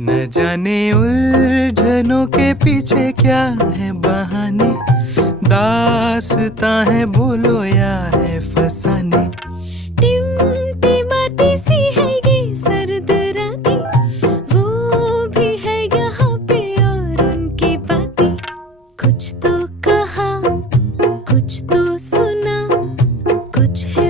न जाने उलझनों के पीछे क्या है बहाने, दास्तां है बोलो या है फसाने। टिमटिमाती सी है ये सर्द रातें, वो भी है यहाँ पे और उनकी बातें। कुछ तो कहा, कुछ तो सुना, कुछ है